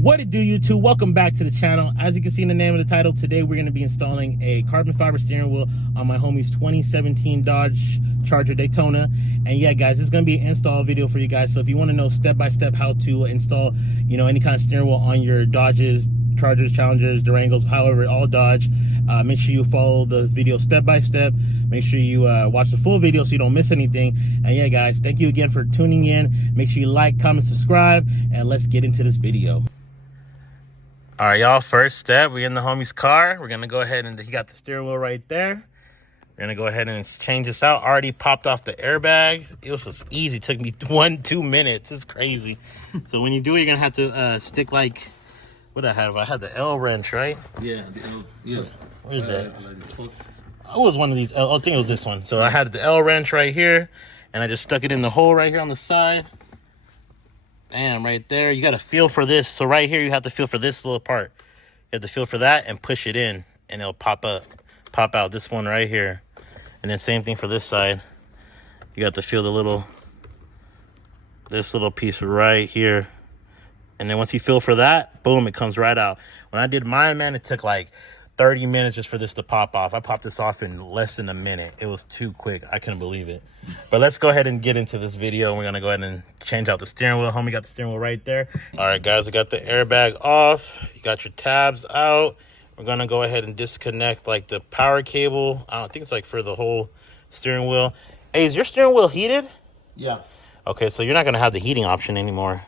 What it do, YouTube? Welcome back to the channel. As you can see in the name of the title, today we're going to be installing a carbon fiber steering wheel on my homie's 2017 Dodge Charger Daytona. And yeah, guys, this is going to be an install video for you guys. So if you want to know step-by-step how to install, any kind of steering wheel on your Dodges, Chargers, Challengers, Durangos, however, all Dodge, make sure you follow the video step-by-step. Make sure you watch the full video so you don't miss anything. And yeah, guys, thank you again for tuning in. Make sure you like, comment, subscribe, and let's get into this video. All right, y'all, first step, we're in the homie's car. We're going to go ahead and he got the steering wheel right there. We're going to go ahead and change this out. Already popped off the airbag. It was just easy. It took me 1-2 minutes. It's crazy. So when you do it, you're going to have to stick like, what I have? I had the L wrench, right? Yeah, the L, yeah. What is that? I was one of these. I think it was this one. So I had the L wrench right here, and I just stuck it in the hole right here on the side. Bam, right there. You got to feel for this. So right here, you have to feel for this little part. You have to feel for that and push it in, and it'll pop out. This one right here. And then same thing for this side. You got to feel this little piece right here. And then once you feel for that, boom, it comes right out. When I did mine, man, it took like 30 minutes just for this to pop off. I popped this off in less than a minute. It was too quick. I couldn't believe it. But let's go ahead and get into this video. We're going to go ahead and change out the steering wheel. Homie got the steering wheel right there. All right, guys, we got the airbag off. You got your tabs out. We're going to go ahead and disconnect like the power cable. I don't think it's like for the whole steering wheel. Hey, is your steering wheel heated? Yeah. Okay, so you're not going to have the heating option anymore.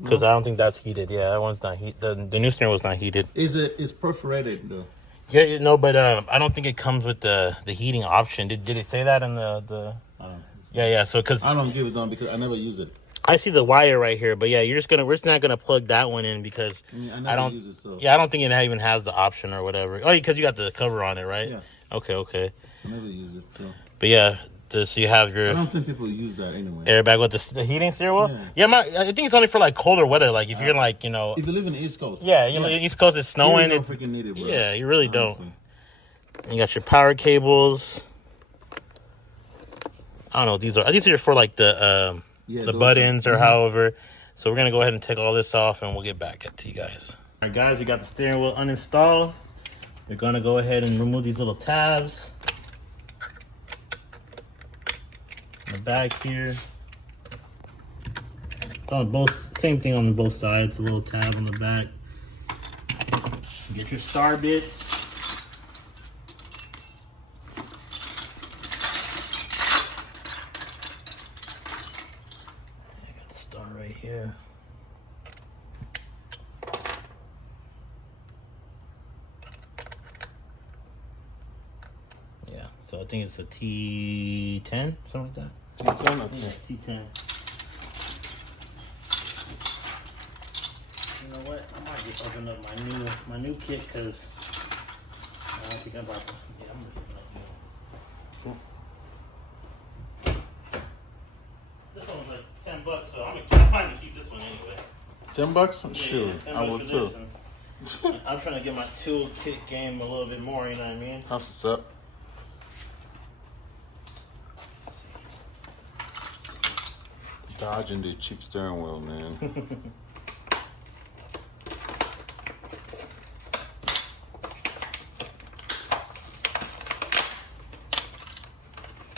Because I don't think that's heated. Yeah, that one's not heated. The new steering wheel's not heated. It's perforated though. Yeah, no, but I don't think it comes with the heating option. Did it say that in the? I don't think so. Yeah. So because I don't give it on because I never use it. I see the wire right here, but yeah, we're just not gonna plug that one in because I don't use it. So yeah, I don't think it even has the option or whatever. Oh, because you got the cover on it, right? Yeah. Okay. I never use it. So. But yeah. So you have your. I don't think people use that anyway. Airbag with the heating steering wheel. Yeah, I think it's only for like colder weather. Like if you're like if you live in the East Coast. Yeah, you live in the East Coast. It's snowing. You don't freaking need it, bro. Yeah, you really honestly. don't. You got your power cables. I don't know. These are for like the buttons or however. So we're gonna go ahead and take all this off and we'll get back to you guys. All right, guys, we got the steering wheel uninstalled. We're gonna go ahead and remove these little tabs. The back here. It's on both, same thing on both sides. A little tab on the back. Get your star bits. I got the star right here. Yeah, so I think it's a T10, something like that. T10, okay. Yeah, T10. You know what? I might just open up my new kit because I don't think I'm about to. Yeah, I'm gonna open up. This one was like $10, so I'm planning to keep this one anyway. $10? Sure, $10 I will too. I'm trying to get my tool kit game a little bit more. You know what I mean? That's what's up. Dodging the cheap steering wheel, man.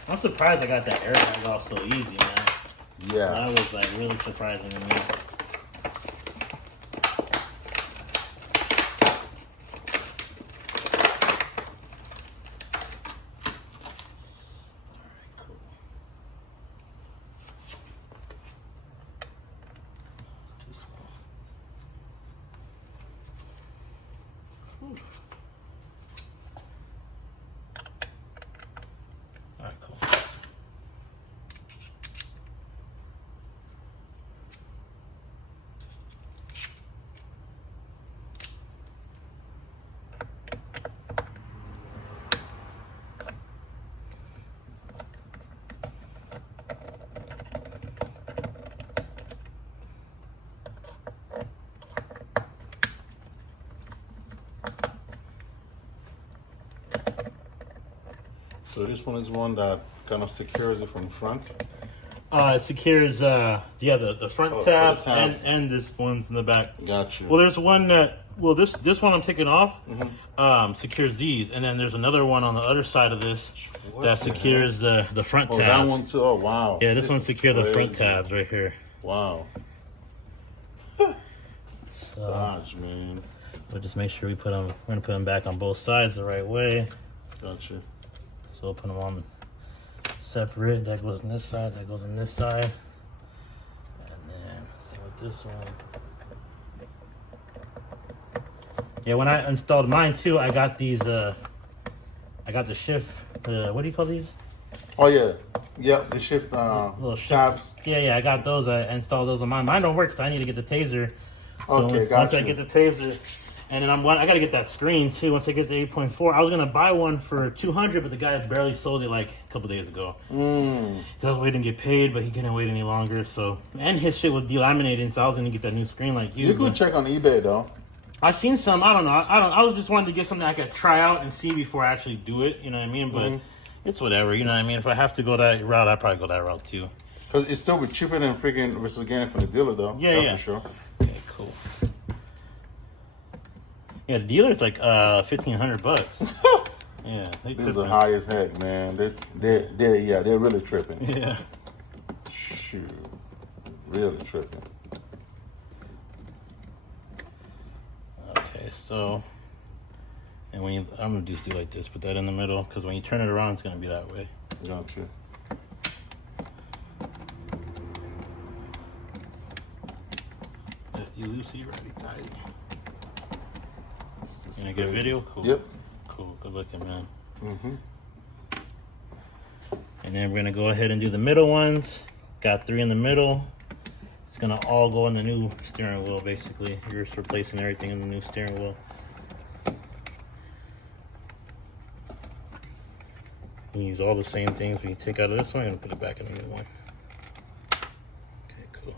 I'm surprised I got that airbag off so easy, man. Yeah. That was like really surprising to me. Alright, cool. So this one is one that kind of secures it from the front. It secures the front tab and this one's in the back. Got you. Well, there's one that this one I'm taking off secures these, and then there's another one on the other side of this that secures the front tabs. That one too. Oh wow. Yeah, this one secures the front tabs right here. Wow. So, Gosh, man. We'll just make sure we put them. We're gonna put them back on both sides the right way. Got you. So we'll put them on separate. That goes on this side. That goes on this side. And then same with this one. Yeah, when I installed mine too, I got these. I got the shift. What do you call these? Oh yeah, yep. The shift tabs. Yeah, I got those. I installed those on mine. Mine don't work, so I need to get the taser. So Okay, once I get the taser, and then I got to get that screen too. Once I get the 8.4, I was gonna buy one for $200, but the guy barely sold it like a couple days ago. I was waiting to get paid, but he couldn't wait any longer. So, and his shit was delaminating, so I was gonna get that new screen like you. You could check on eBay though. I seen some. I don't know. I was just wanting to get something I could try out and see before I actually do it. You know what I mean? But it's whatever. You know what I mean? If I have to go that route, I'd probably go that route too. Cause it's still be cheaper than freaking versus getting it from the dealer though. Yeah. For sure. Okay, cool. Yeah, the dealer's like $1,500. Yeah, These are high as heck, man. They're really tripping. Yeah. Shoot, really tripping. Okay, so, and when I'm gonna just do like this, put that in the middle, because when you turn it around, it's gonna be that way. Gotcha. You loosey, righty tighty. This You gonna get a video? Cool. Yep. Cool. Good looking, man. And then we're gonna go ahead and do the middle ones. Got 3 in the middle. It's gonna all go in the new steering wheel, basically. You're just replacing everything in the new steering wheel. You use all the same things when you take out of this one and put it back in the new one. Okay, cool.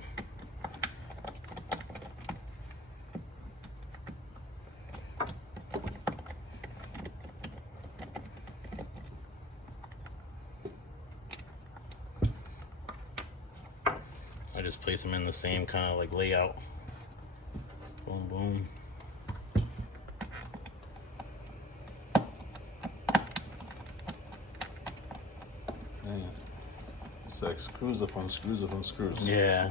I just place them in the same kind of like layout. Boom, boom. Man, it's like screws upon screws upon screws. Yeah.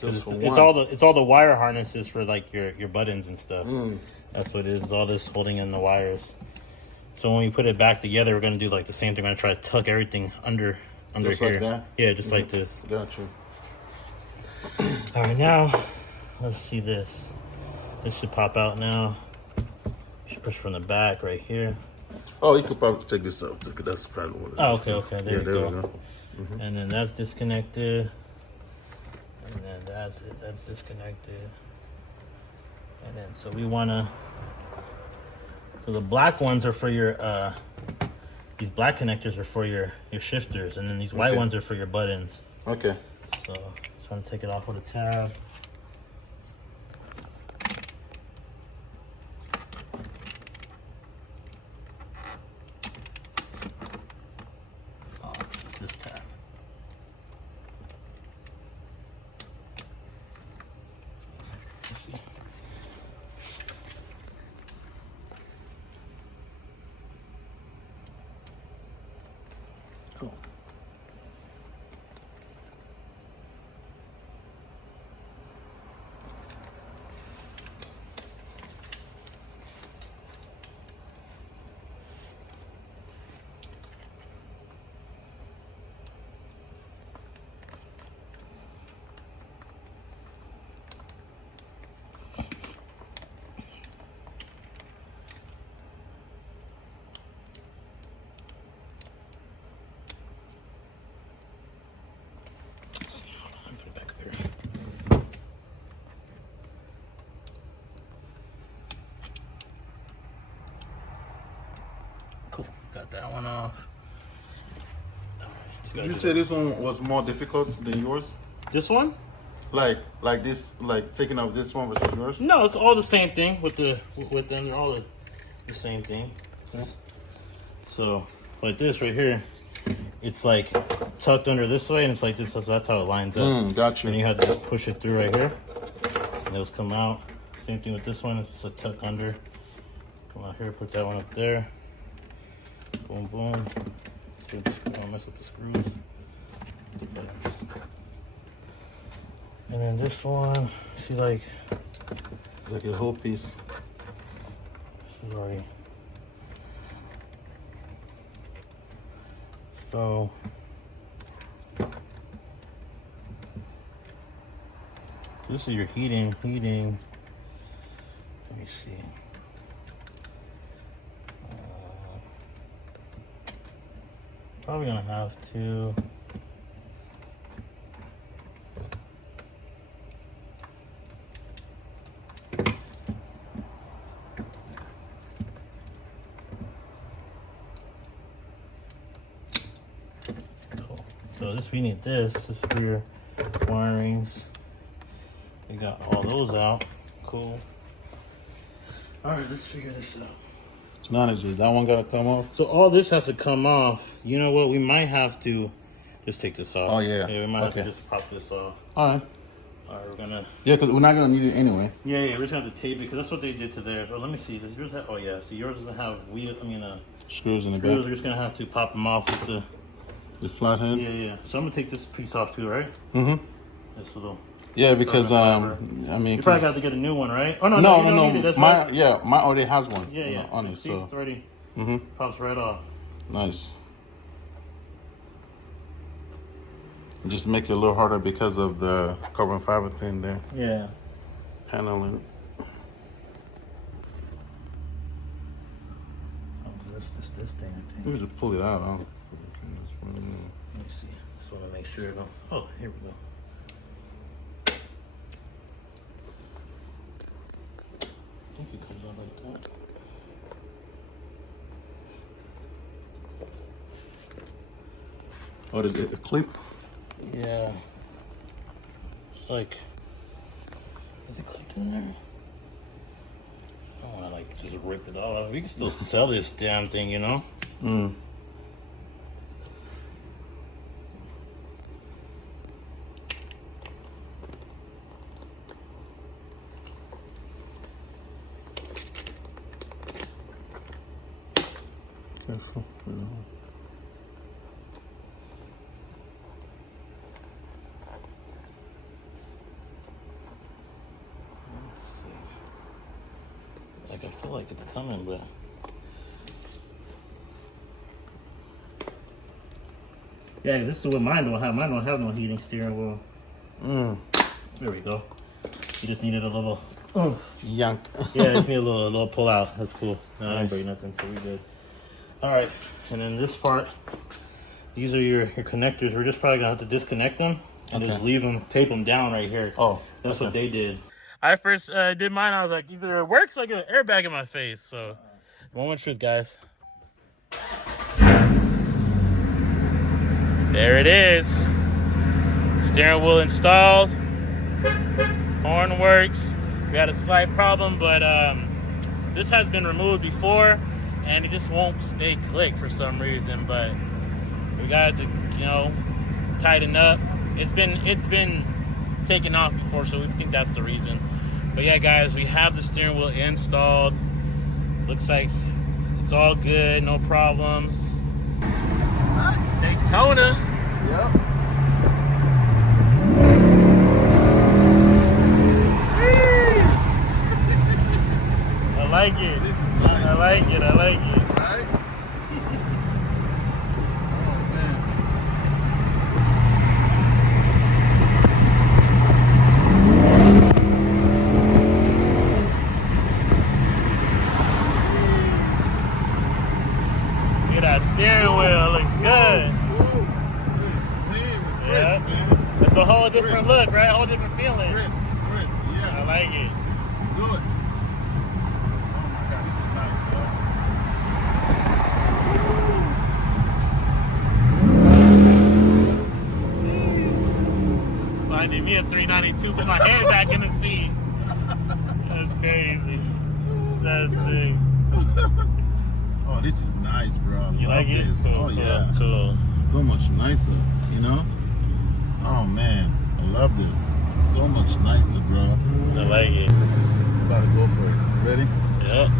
Just for It's all the wire harnesses for like your buttons and stuff. That's what it is. All this holding in the wires. So when we put it back together, we're gonna do like the same thing. We're gonna try to tuck everything under just here. Like that? Yeah, just like this. Gotcha. All right, now let's see this. This should pop out now. Should push from the back right here. Oh, you could probably take this out too, because that's probably one of Oh, okay. There we go. Mm-hmm. And then that's disconnected. And then that's it. That's disconnected. And then so we wanna. So the black ones are for your. These black connectors are for your shifters, and then these white ones are for your buttons. Okay. So just want to take it off with a tab. Oh, it's this tab. Let's see. Cool. Cool. Got that one off. You said this one was more difficult than yours? This one? Like this, like taking off this one versus yours? No, it's all the same thing with them. They're all the same thing. Okay. So, like this right here, it's like tucked under this way, and it's like this, so that's how it lines up. Gotcha. And you have to just push it through right here, and those come out. Same thing with this one, it's just a tuck under. Come out here, put that one up there. Boom, boom. Don't mess with the screws. And then this one, see, like, it's like a whole piece. She's already. So this is your heating. Let me see. Probably gonna have to. So this, we need this. This is for your wirings. We got all those out. Cool. All right, let's figure this out. So now is that one gotta come off? So all this has to come off. You know what? We might have to just take this off. Oh yeah. Yeah, we might have to just pop this off. All right. All right, we're gonna. Yeah, because we're not gonna need it anyway. Yeah, we're just gonna have to tape it because that's what they did to theirs. Oh, let me see. Does yours have? Oh yeah. See, yours doesn't have wheel. Screws in the screws. back. We're just gonna have to pop them off with the flathead. Yeah. So I'm gonna take this piece off too, right? Mm-hmm. This little. Yeah, because I mean, you probably got to get a new one, right? Oh no, no. Need it. Mine already has one. Yeah. On it, see, so it's already pops right off. Nice. Just make it a little harder because of the carbon fiber thing there. Yeah. Paneling. This thing, I think. You just pull it out. Huh? Let me see. Just want to make sure it don't. Oh, here we go. I think it comes out like that. Oh, is it a clip? Yeah. It's like, is it clipped in there? I don't want to like just rip it off. We can still sell this damn thing, you know? Careful. Like, I feel like it's coming, but yeah, this is what mine don't have. Mine don't have no heating steering wheel. There we go. You just needed a little yank. Yeah, just need a little pull out. That's cool. No, I didn't Nice. break nothing, so we good. All right, and then this part, these are your connectors. We're just probably gonna have to disconnect them and just leave them, tape them down right here. Oh, that's what they did. I first did mine. I was like, either it works or I get an airbag in my face. So, moment of truth, guys. There it is. Steering wheel installed. Horn works. We had a slight problem, but this has been removed before, and it just won't stay clicked for some reason. But we got to, tighten up. It's been taken off before, so we think that's the reason. But yeah, guys, we have the steering wheel installed. Looks like it's all good, no problems. Nice. Daytona. Yep. I like it. This is nice. I like it. Right? Oh, man. Look at that steering wheel. Looks good. It's clean and crisp, Yeah. man. It's a whole different look, right? A whole different feeling. Crisp, yes. I like it. Good. Oh my God, this is nice, yo. Finding me a 392, put my hand back in the seat. That's crazy. That's sick. Oh, this is nice, bro. You like it? This. Cool, Oh, yeah. Cool. So so much nicer, you know? Oh man, I love this. So much nicer, bro. I like it. About to go for it. Ready? Yep.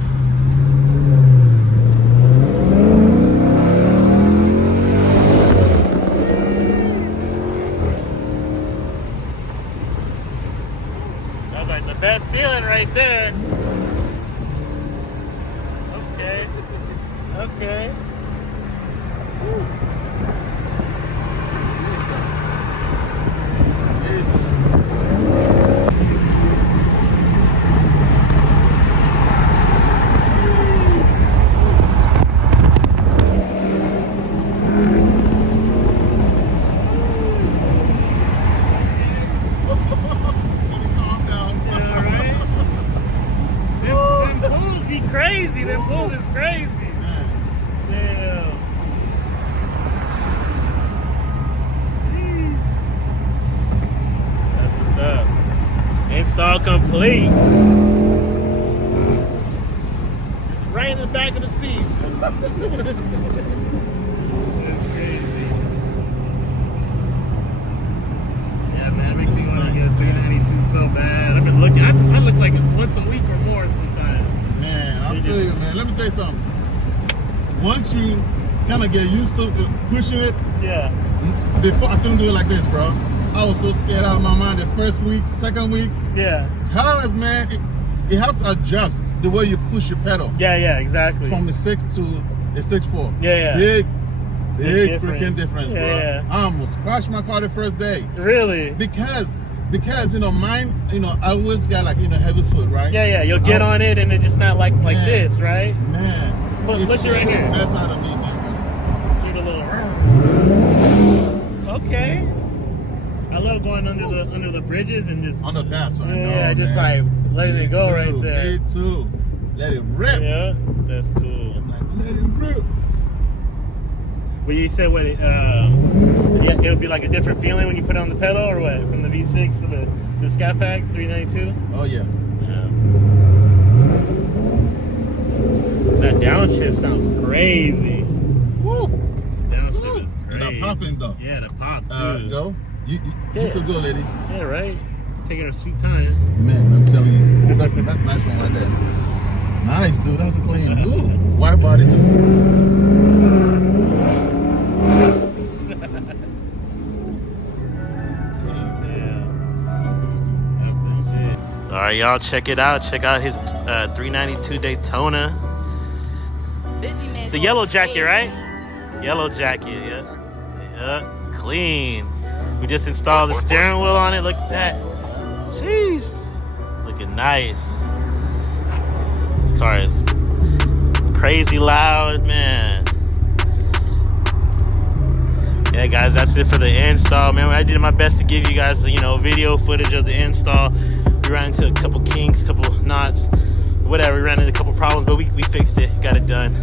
That's like the best feeling right there. Okay. Okay. Crazy, that pulls is crazy. Damn. Jeez. That's what's up. Install complete. Right in the back of the seat. That's crazy. Yeah, man, it makes me want to get a 392 so bad. I've been looking. I look like it once a week or more sometimes. Man, I feel you, man. Let me tell you something. Once you kind of get used to pushing it, yeah. Before I couldn't do it like this, bro. I was so scared out of my mind the first week, second week. Yeah. Cause man, you have to adjust the way you push your pedal. Yeah, yeah, exactly. From the 6 to the 6.4. Yeah, yeah. Big freaking difference, bro. Yeah. I almost crashed my car the first day. Really? Because you know mine, you know, I always got like, you know, heavy foot, right? Yeah, yeah. You'll get on it and it's just not like this, right? Man. Push it right here. That's out of me, man. Give it a little. Okay. I love going under the bridges and just on the pass, right? Yeah, just like letting it go right there. Me too. Let it rip. Yeah, that's cool. I'm like, let it rip. Well, you said what? Yeah, it'll be like a different feeling when you put it on the pedal, or what? From the V6 to the Scat Pack 392. Oh yeah. Yeah. That downshift sounds crazy. Woo. Downshift is crazy. And that popping though. Yeah, the pop too. Go. You Yeah. could go, lady. Yeah, right. Taking her sweet time. Man, I'm telling you, that's nice one right there. Nice, dude. That's clean. Ooh, wide body too. All right, y'all, check it out. Check out his 392 Daytona. It's a yellow jacket, right? Yellow jacket, yeah. Yeah, clean. We just installed the steering wheel on it. Look at that. Jeez. Looking nice. This car is crazy loud, man. Yeah, guys, that's it for the install, man. I did my best to give you guys, you know, video footage of the install. We ran into a couple kinks, couple knots, whatever. We ran into a couple problems, but we fixed it, got it done.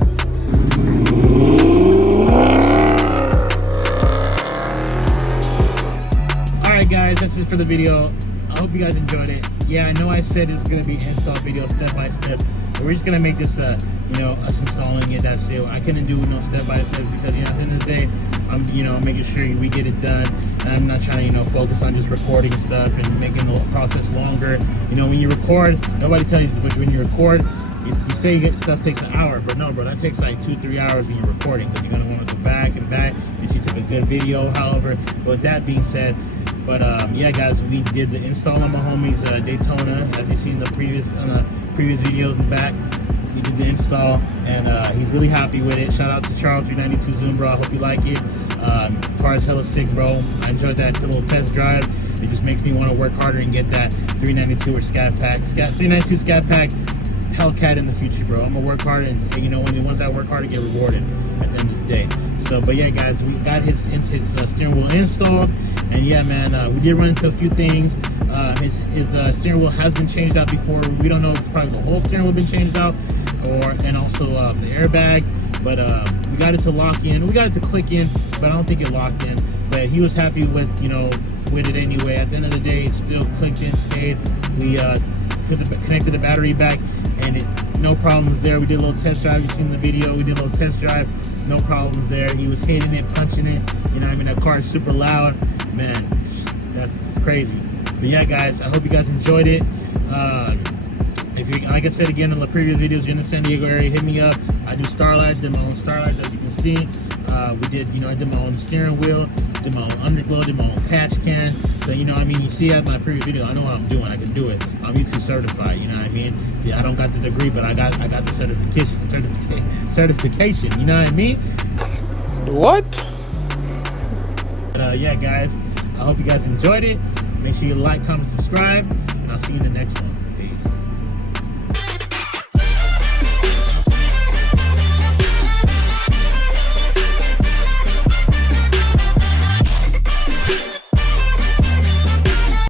Alright guys, that's it for the video. I hope you guys enjoyed it. Yeah, I know I said it's going to be an install video step by step, but we're just going to make this, you know, us installing it. That's it. I couldn't do no step by step because, you know, at the end of the day, I'm, you know, making sure we get it done. And I'm not trying to, you know, focus on just recording stuff and making the process longer. You know, when you record, nobody tells you this, but when you record, you say you get stuff takes an hour, but no, bro, that takes like 2-3 hours when you're recording because you're gonna want to go back and back. And you took a good video, however. But with that being said, yeah, guys, we did the install on my homie's Daytona, as you've seen the previous videos in the back. We did the install, and he's really happy with it. Shout out to Charles 392 Zoom, bro. I hope you like it. Car is hella sick, bro. I enjoyed that little test drive. It just makes me want to work harder and get that 392 or Scat Pack. 392 Scat Pack Hellcat in the future, bro. I'm gonna work hard, and you know, once I work hard, I get rewarded at the end of the day. So, but yeah, guys, we got his steering wheel installed, and yeah, man, we did run into a few things. His steering wheel has been changed out before. We don't know if it's probably the whole steering wheel been changed out, and also the airbag. But we got it to lock in. We got it to click in, but I don't think it locked in. But he was happy with, you know, with it anyway. At the end of the day, it still clicked in, stayed. We connected the battery back, and no problems there. We did a little test drive. You've seen the video. We did a little test drive. No problems there. He was hitting it, punching it. You know what I mean? That car is super loud. Man, it's crazy. But yeah, guys, I hope you guys enjoyed it. If you, like I said again in the previous videos, you're in the San Diego area, hit me up. I do starlights, did my own starlights, as you can see. We did, you know, I did my own steering wheel, did my own underglow, did my own patch can. So, you know what I mean? You see at my previous video, I know what I'm doing. I can do it. I'm YouTube certified, you know what I mean? Yeah, I don't got the degree, but I got the certification, you know what I mean? What? But yeah, guys, I hope you guys enjoyed it. Make sure you like, comment, subscribe, and I'll see you in the next one.